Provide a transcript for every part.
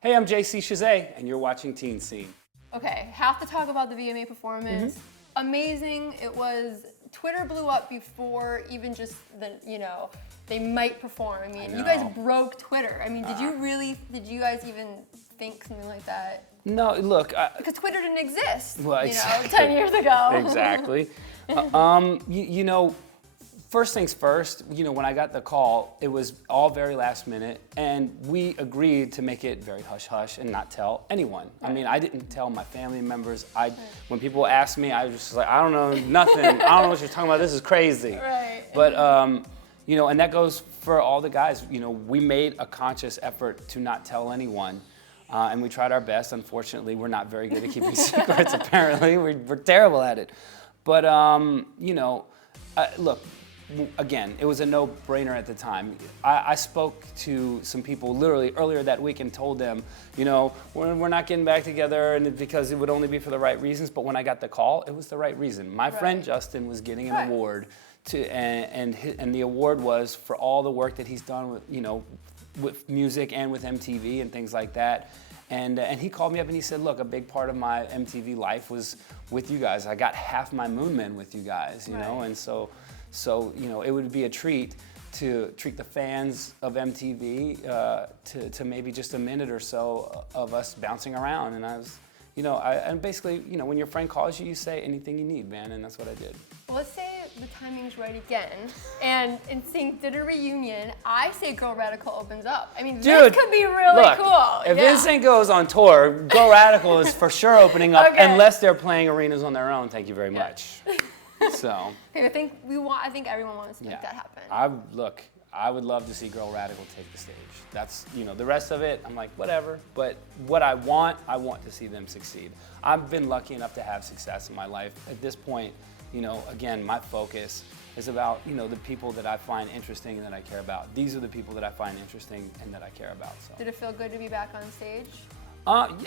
Hey, I'm JC Chasez, and you're watching Teen Scene. Okay, have to talk about the VMA performance. Amazing. It was, Twitter blew up before even just the, they might perform. I mean, you guys broke Twitter. I mean, did you guys even think something like that? No, look. Because Twitter didn't exist, well, exactly. 10 years ago. Exactly. First things first, when I got the call, it was all very last minute, and we agreed to make it very hush-hush and not tell anyone. Right. I mean, I didn't tell my family members. When people asked me, I was just like, I don't know nothing. I don't know what you're talking about. This is crazy. Right. But, and that goes for all the guys. We made a conscious effort to not tell anyone. And we tried our best. Unfortunately, we're not very good at keeping secrets, apparently. We're terrible at it. But, look, again, it was a no-brainer at the time. I spoke to some people literally earlier that week and told them, we're not getting back together and because it would only be for the right reasons. But when I got the call, it was the right reason. My friend Justin was getting an award, and the award was for all the work that he's done with, with music and with MTV and things like that. And he called me up and he said, look, a big part of my MTV life was with you guys. I got half my Moon Men with you guys, know, and so it would be a treat to treat the fans of MTV to maybe just a minute or so of us bouncing around. And I was, and basically, when your friend calls you, you say anything you need, man, and that's what I did. Well, let's say the timing's right again, and NSYNC did a reunion. I say Girl Radical opens up. I mean, this could be really cool. If NSYNC goes on tour, Girl Radical is for sure opening up, unless they're playing arenas on their own. Thank you very much. So. I think everyone wants to make that happen. I would love to see Girl Radical take the stage. That's, the rest of it, I'm like, whatever. But what I want to see them succeed. I've been lucky enough to have success in my life. At this point, again, my focus is about, the people that I find interesting and that I care about. These are the people that I find interesting and that I care about. So. Did it feel good to be back on stage?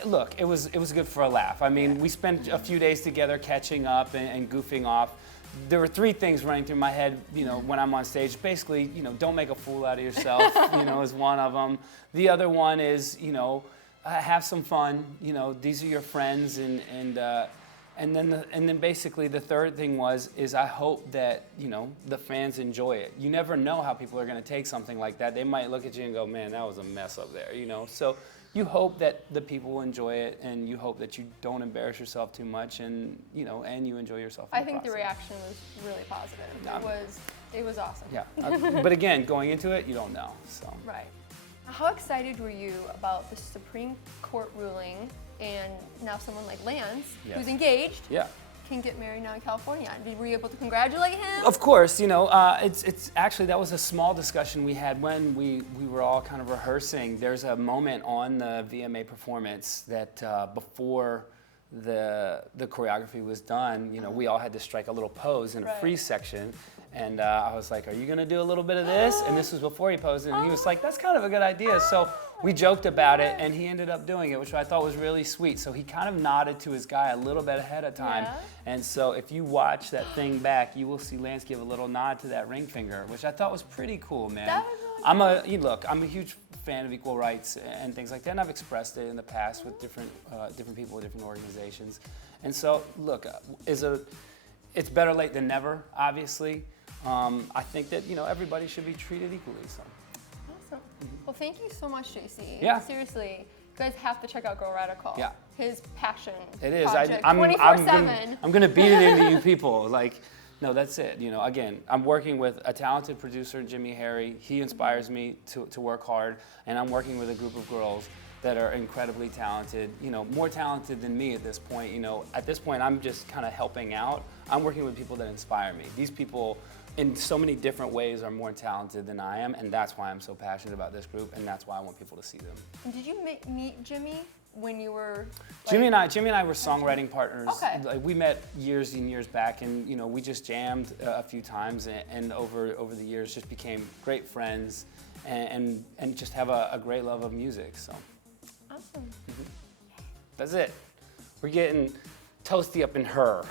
Look, it was good for a laugh. I mean, we spent a few days together catching up and goofing off. There were three things running through my head, when I'm on stage. Basically, don't make a fool out of yourself, is one of them. The other one is, have some fun. These are your friends, and then basically the third thing is I hope that the fans enjoy it. You never know how people are going to take something like that. They might look at you and go, man, that was a mess up there, So you hope that the people will enjoy it, and you hope that you don't embarrass yourself too much, and and you enjoy yourself. I think the reaction was really positive. It was awesome. Yeah, but again, going into it, you don't know. So. Right. How excited were you about the Supreme Court ruling, and now someone like Lance, who's engaged, can get married now in California? Were you able to congratulate him? Of course, it's actually, that was a small discussion we had when we were all kind of rehearsing. There's a moment on the VMA performance that before the choreography was done, we all had to strike a little pose in a freeze section. And I was like, are you gonna do a little bit of this? And this was before he posed, and he was like, that's kind of a good idea. So we joked about it, and he ended up doing it, which I thought was really sweet. So he kind of nodded to his guy a little bit ahead of time. Yeah. And so if you watch that thing back, you will see Lance give a little nod to that ring finger, which I thought was pretty cool, man. That was really cool. I'm a huge fan of equal rights and things like that, and I've expressed it in the past with different people with different organizations. And so, look, it's better late than never, obviously. I think that, everybody should be treated equally, so. Awesome. Well, thank you so much, JC. Yeah. Seriously, you guys have to check out Girl Radical. Yeah. His passion. It is. Project, I'm 24/7. I'm gonna beat it into you people. No, that's it. Again, I'm working with a talented producer, Jimmy Harry. He inspires me to work hard, and I'm working with a group of girls that are incredibly talented, more talented than me at this point. At this point, I'm just kind of helping out. I'm working with people that inspire me. These people, in so many different ways, are more talented than I am, and that's why I'm so passionate about this group, and that's why I want people to see them. And did you meet Jimmy when you were? Jimmy and I were songwriting partners. Okay. We met years and years back, and we just jammed a few times, and over the years just became great friends, and just have a great love of music. So. Awesome. That's it. We're getting toasty up in her.